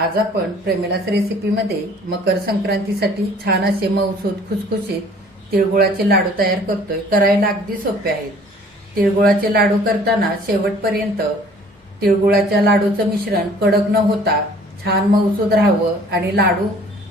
आज आपण प्रेमिलास रेसिपीमध्ये मकर संक्रांतीसाठी छान असे मऊसूद खुसखुशीत तिळगुळाचे लाडू तयार करतोय. करायला अगदी सोपे आहेत. तिळगुळाचे लाडू करताना शेवटपर्यंत तिळगुळाच्या लाडूचं मिश्रण कडक न होता छान मऊसूद राहावं आणि लाडू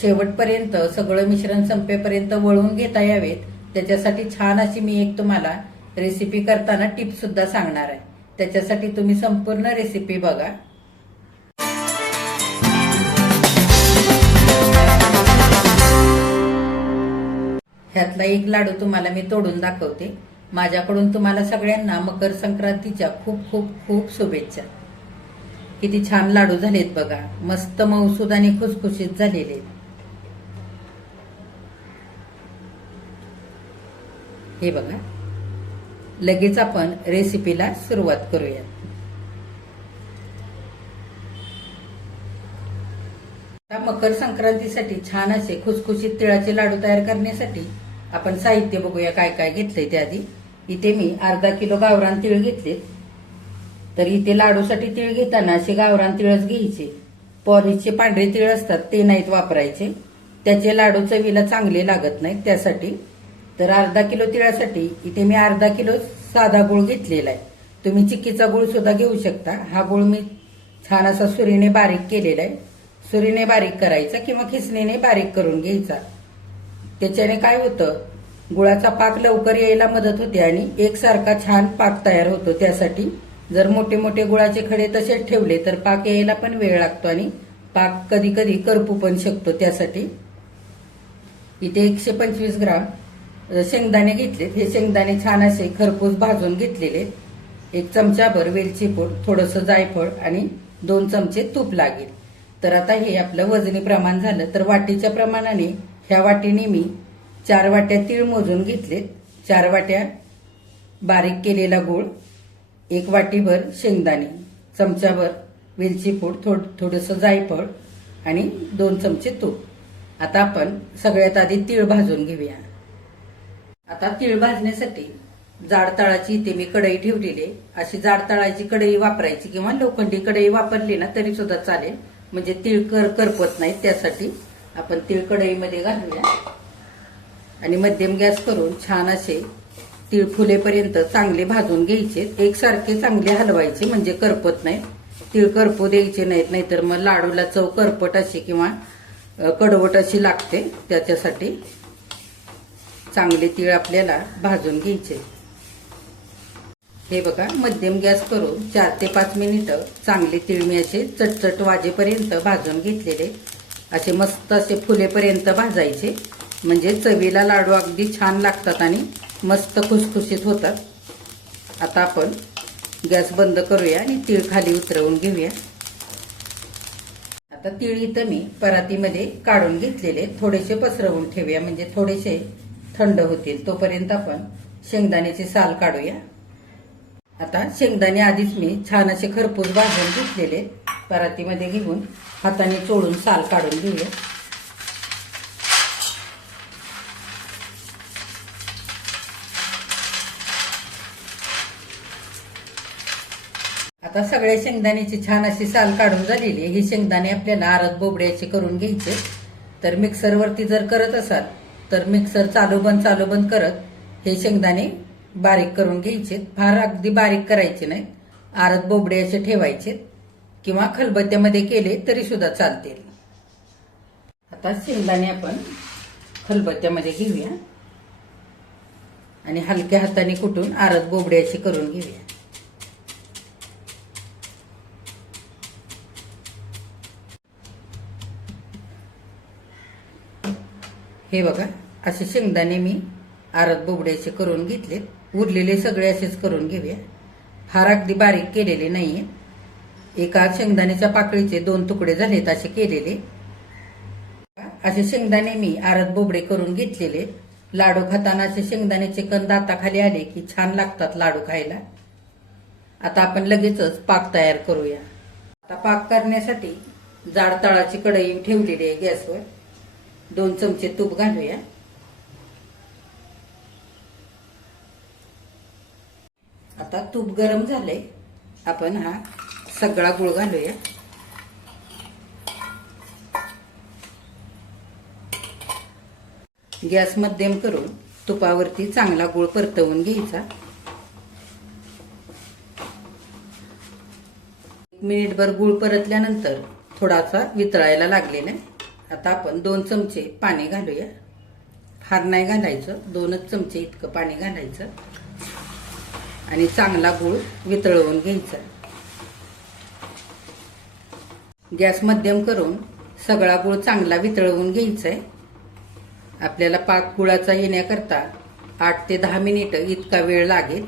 शेवटपर्यंत सगळं मिश्रण संपेपर्यंत वळून घेता यावेत. त्याच्यासाठी छान अशी मी एक तुम्हाला रेसिपी करताना टिप सुद्धा सांगणार आहे. त्याच्यासाठी तुम्ही संपूर्ण रेसिपी बघा. ह्यातला एक लाडू तुम्हाला मी तोडून दाखवते. माझ्याकडून तुम्हाला सगळ्यांना मकर संक्रांतीच्या खूप खूप खूप शुभेच्छा. किती छान लाडू झालेत बघा. मस्त मऊसूद आणि खुसखुशीत झालेले आहेत. हे बघा. लगेच आपण रेसिपीला सुरुवात करूया मकर संक्रांतीसाठी छान असे खुसखुशीत तिळाचे लाडू तयार करण्यासाठी आपण साहित्य बघूया काय काय घेतलंय त्याआधी इथे मी अर्धा किलो गावरान तिळ घेतले. तर इथे लाडूसाठी तिळ घेताना असे गावरान तिळच घ्यायचे. पॉलिशचे पांढरे तिळ असतात ते नाहीत वापरायचे. त्याचे लाडू चवीला चांगले लागत नाहीत त्यासाठी. तर अर्धा किलो तिळासाठी इथे मी अर्धा किलो साधा गुळ घेतलेला आहे. तुम्ही चिक्कीचा गुळ सुद्धा घेऊ शकता. हा गुळ मी छान असा सुरीने बारीक केलेला आहे. सुरीने बारीक करायचा किंवा खिसणीने बारीक करून घ्यायचा. त्याच्याने काय होतं? गुळाचा पाक लवकर यायला मदत होते आणि एकसारखा छान पाक तयार होतो. त्यासाठी जर मोठे मोठे गुळाचे खडे तसेच ठेवले तर पाक यायला पण वेळ लागतो आणि पाक कधी कधी करपू पण शकतो. त्यासाठी इथे एकशे पंचवीस ग्राम शेंगदाणे घेतलेत. हे शेंगदाणे छान असे खरपूस भाजून घेतलेले. एक चमचाभर वेलची पूड थोडंसं जायफळ आणि दोन चमचे तूप लागेल. तर आता हे आपलं वजनी प्रमाण झालं तर वाटीच्या प्रमाणाने ह्या वाटीने मी चार वाट्या तीळ मोजून घेतलेत. चार वाट्या बारीक केलेला गूळ एक वाटीभर शेंगदाणे चमच्याभर वेलची पूड थोड थोडंसं जायफळ आणि दोन चमचे तूप. आता आपण सगळ्यात आधी तीळ भाजून घेऊया. आता तीळ भाजण्यासाठी जाड तळाची इथे मी कढई ठेवलेली आहे. अशी जाड तळाची कढई वापरायची किंवा लोखंडी कढई वापरली ना तरी सुद्धा चालेल. म्हणजे तिळकर करपत नाहीत त्यासाठी आपण तीळ कढईमध्ये घालूया. आणि मध्यम गॅस करून छान असे तीळ फुलेपर्यंत चांगले भाजून घ्यायचे. एकसारखे चांगले हलवायचे म्हणजे करपत नाहीत. तीळ करपू द्यायचे नाहीत नाहीतर मग लाडूला चव करपट अशी किंवा कडवट अशी लागते. त्याच्यासाठी चांगले तीळ आपल्याला भाजून घ्यायचे. हे बघा मध्यम गॅस करून चार ते पाच मिनिटं चांगले तीळ मी असे चटचट वाजेपर्यंत भाजून घेतलेले. असे मस्त असे फुलेपर्यंत भाजायचे. म्हणजे चवीला लाडू अगदी छान लागतात आणि मस्त खुसखुशीत होतात. आता आपण गॅस बंद करूया आणि तीळ खाली उतरवून घेऊया. आता तीळ इथं मी परातीमध्ये काढून घेतलेले. थोडेसे पसरवून ठेवूया म्हणजे थोडेसे थंड होतील. तोपर्यंत आपण शेंगदाण्याचे साल काढूया. आता शेंगदाणे आधीच मी छान असे खरपूस भाजून घेतलेले. परातीमध्ये घेऊन हाताने चोळून साल काढून घेऊया. आता सगळ्या शेंगदाण्याची छान अशी साल काढून झालेली हे ही शेंगदाणे आपल्याला आरत बोबड्याचे करून घ्यायचे. तर मिक्सरवरती जर करत असाल तर मिक्सर चालू बंद चालू बंद करत हे शेंगदाणे बारीक करून घ्यायचे फार अगदी बारीक करायचे नाही आरत बोबडे असे ठेवायचे किंवा खलबत्त्यामध्ये केले तरी सुद्धा चालतील. आता शेंगदाणे आपण खलबत्त्यामध्ये घेऊया. आणि हलक्या हाताने कुटून आरत बोबडे असे करून घेऊया. हे बघा असे शेंगदाणे मी आरत बोबड्याचे करून घेतलेत. उरलेले सगळे असेच करून घेऊया. फार अगदी बारीक केलेले नाहीये. एका शेंगदाण्याच्या पाकळीचे दोन तुकडे झालेत असे केलेले. असे शेंगदाणे मी आरत बोबडे करून घेतलेले. लाडू खाताना असे शेंगदाण्याचे कंद दाताखाली आले की छान लागतात लाडू खायला. आता आपण लगेचच पाक तयार करूया. आता पाक करण्यासाठी जाड तळाची कढई ठेवलेली आहे गॅसवर. दोन चमचे तूप घालूया. आता तूप गरम झाले आपण हा सगळा गुळ घालूया. गॅस मध्यम करून तुपावरती चांगला गुळ परतवून घ्यायचा. एक मिनिटभर गुळ परतल्यानंतर थोडासा वितळायला लागलेला आता आपण दोन चमचे पाणी घालूया. फार नाही घालायचं. दोनच चमचे इतकं पाणी घालायचं. आणि चांगला गूळ वितळवून घ्यायचा. गॅस मध्यम करून सगळा गूळ चांगला वितळवून घ्यायचा आहे आपल्याला पाक गुळाचा येण्याकरता आठ ते दहा मिनिटं इतका वेळ लागेल.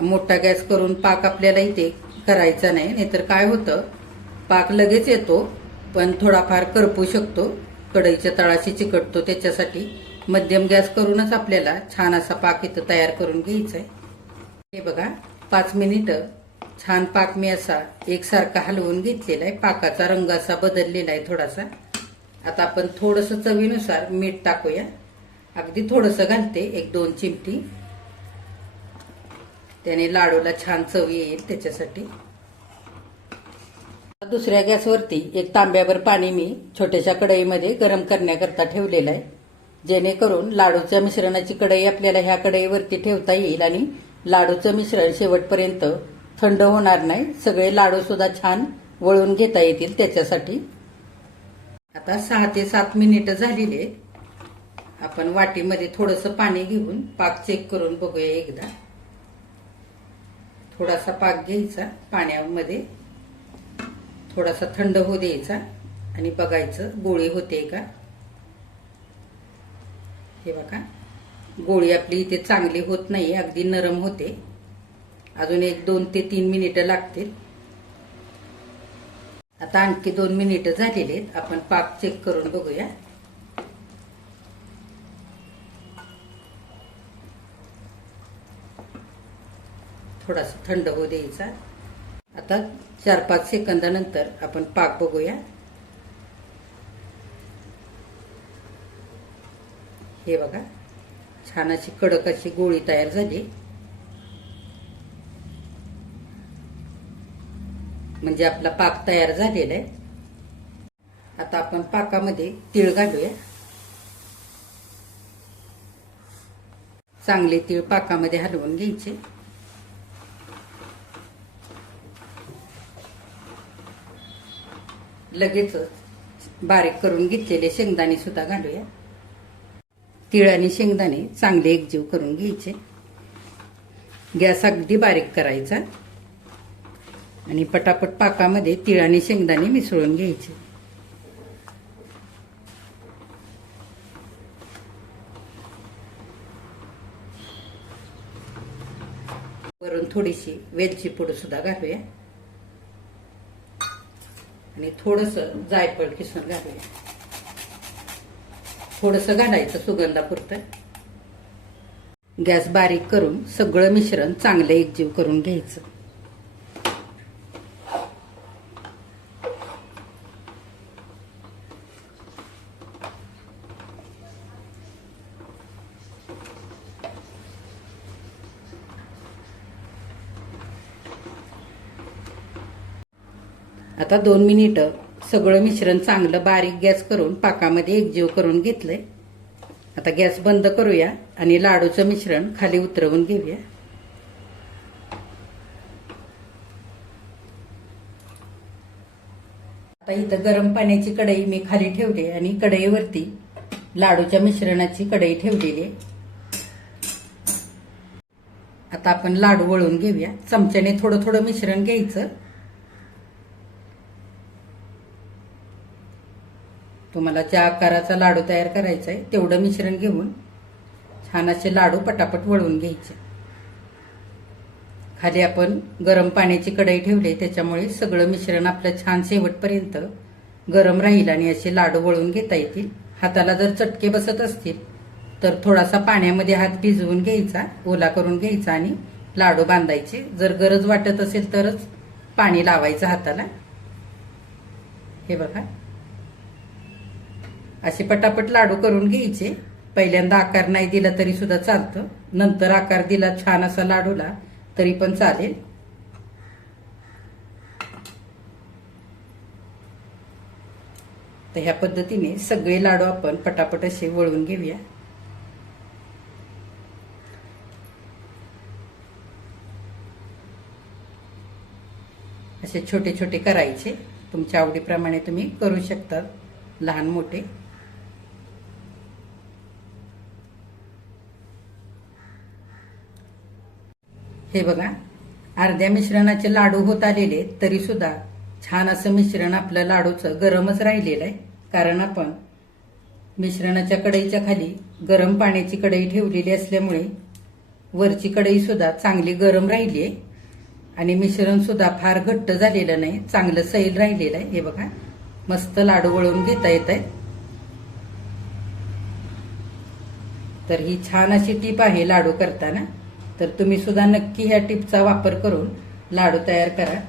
मोठा गॅस करून पाक आपल्याला इथे करायचा नाही नाहीतर काय होतं? पाक लगेच येतो पण थोडाफार करपू शकतो. कढईच्या तळाशी चिकटतो त्याच्यासाठी मध्यम गॅस करूनच आपल्याला छान असा पाक इथं तयार करून घ्यायचा आहे हे बघा पाच मिनिटं छान पाक मी असा एकसारखा हलवून घेतलेला आहे. पाकाचा रंग असा बदललेला आहे थोडासा. आता आपण थोडंसं चवीनुसार मीठ टाकूया. अगदी थोडंसं घालते एक दोन चिमटी. त्याने लाडूला छान चव येईल त्याच्यासाठी. दुसऱ्या गॅसवरती एक तांब्यावर पाणी मी छोट्याशा कढईमध्ये गरम करण्याकरता ठेवलेलं आहे. जेणेकरून लाडूच्या मिश्रणाची कढई आपल्याला ह्या कढईवरती ठेवता येईल आणि लाडूचं मिश्रण शेवटपर्यंत थंड होणार नाही. सगळे लाडू सुद्धा छान वळून घेता येतील त्याच्यासाठी. आता सहा ते सात मिनिटं झालेली आहेत. आपण वाटीमध्ये थोडंसं पाणी घेऊन पाक चेक करून बघूया एकदा. थोडासा पाक घ्यायचा पाण्यामध्ये थोडासा थंड होऊ द्यायचा. आणि बघायचं गोळी होते का? हे बघा. गोळी आपली इथे चांगली होत नाही अगदी नरम होते. अजून एक दोन ते तीन मिनिटं लागतील. आता आणखी दोन मिनिटं झालेली आहेत. आपण पाक चेक करून बघूया. थोडासा थंड होऊ द्यायचा. आता चार पाच सेकंदानंतर आपण पाक बघूया. हे बघा. छान अशी कडक अशी गोळी तयार झाली. म्हणजे आपला पाक तयार झालेला आहे. आता आपण पाकामध्ये तीळ घालूया. चांगले तीळ पाकामध्ये हलवून घ्यायचे. लगेचच बारीक करून घेतलेले शेंगदाणे सुद्धा घालूया. तीळ आणि शेंगदाणे चांगले एकजीव करून घ्यायचे. गॅस अगदी बारीक करायचा. आणि पटापट पाकामध्ये तीळ आणि शेंगदाणे मिसळून घ्यायचे. वरून थोडीशी वेलची पूड सुद्धा घालूया. आणि थोडस जायफळ किसून घालूया. थोडस घालायचं सुगंधापुरतं गॅस बारीक करून सगळं मिश्रण चांगलं एकजीव करून घ्यायचं. आता दोन मिनिटं सगळं मिश्रण चांगलं बारीक गॅस करून पाकामध्ये एकजीव करून घेतलंय. आता गॅस बंद करूया आणि लाडूचं मिश्रण खाली उतरवून घेऊया. आता इथं गरम पाण्याची कढई मी खाली ठेवली आणि कढईवरती लाडूच्या मिश्रणाची कढई ठेवलेली आहे. आता आपण लाडू वळून घेऊया. चमच्याने थोडं थोडं मिश्रण घ्यायचं. तुम्हाला ज्या आकाराचा लाडू तयार करायचा आहे तेवढं मिश्रण घेऊन छान असे लाडू पटापट वळवून घ्यायचे. खाली आपण गरम पाण्याची कढई ठेवली त्याच्यामुळे सगळं मिश्रण आपलं छान शेवटपर्यंत गरम राहील आणि असे लाडू वळून घेता येतील. हाताला जर चटके बसत असतील तर थोडासा पाण्यामध्ये हात भिजवून घ्यायचा ओला करून घ्यायचा आणि लाडू बांधायचे. जर गरज वाटत असेल तरच पाणी लावायचं हाताला. हे बघा. असे पटापट लाडू करून घ्यायचे. पहिल्यांदा आकार नाही दिला तरी सुद्धा चालतं. नंतर आकार दिला छान असा लाडूला तरी पण चालेल. तर ह्या पद्धतीने सगळे लाडू आपण पटापट असे वळून घेऊया. असे छोटे छोटे करायचे. तुमच्या आवडीप्रमाणे तुम्ही करू शकता लहान मोठे. हे बघा. अर्ध्या मिश्रणाचे लाडू होत आलेले तरी सुद्धा छान असं मिश्रण आपलं लाडूचं गरमच राहिलेलं आहे. कारण आपण मिश्रणाच्या कढईच्या खाली गरम पाण्याची कढई ठेवलेली असल्यामुळे वरची कढई सुद्धा चांगली गरम राहिली आहे. आणि मिश्रण सुद्धा फार घट्ट झालेलं नाही चांगलं सैल राहिलेलं आहे. हे बघा. मस्त लाडू वळून घेता येत आहेत. तर ही छान अशी टीप आहे लाडू करताना. तर तुम्ही सुद्धा नक्की ह्या टिपचा वापर करून लाडू तयार करा.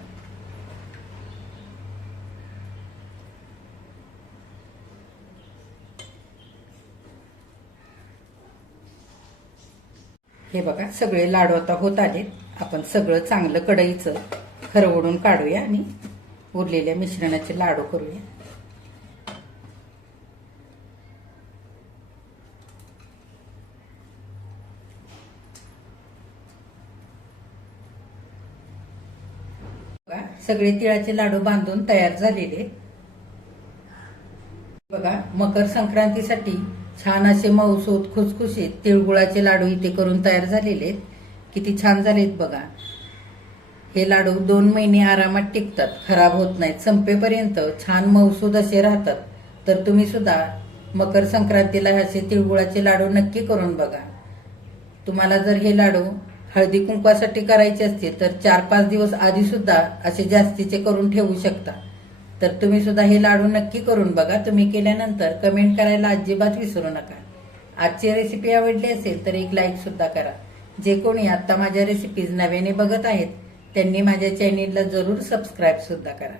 हे बघा सगळे लाडू आता होत आलेत. आपण सगळं चांगलं कढईचं खरवडून काढूया आणि उरलेल्या मिश्रणाचे लाडू करूया बघा सगळे तिळाचे लाडू बांधून तयार झालेले. बघा मकर संक्रांतीसाठी छान असे मऊसूत खुसखुशीत तिळगुळाचे लाडू इथे करून तयार झालेले आहेत. किती छान झालेत बघा. हे लाडू दोन महिने आरामात टिकतात खराब होत नाहीत. संपेपर्यंत छान मऊसूद असे राहतात. तर तुम्ही सुद्धा मकर संक्रांतीला असे तिळगुळाचे लाडू नक्की करून बघा. तुम्हाला जर हे लाडू हळदी कुंकवासाठी करायची असतील तर चार पाच दिवस आधी सुद्धा असे जास्तीचे करून ठेवू शकता. तर तुम्ही सुद्धा हे लाडू नक्की करून बघा. तुम्ही केल्यानंतर कमेंट करायला अजिबात विसरू नका. आजची रेसिपी आवडली असेल तर एक लाईक सुद्धा करा. जे कोणी आता माझ्या रेसिपीज नव्याने बघत आहेत त्यांनी माझ्या चॅनेलला जरूर सबस्क्राईब सुद्धा करा.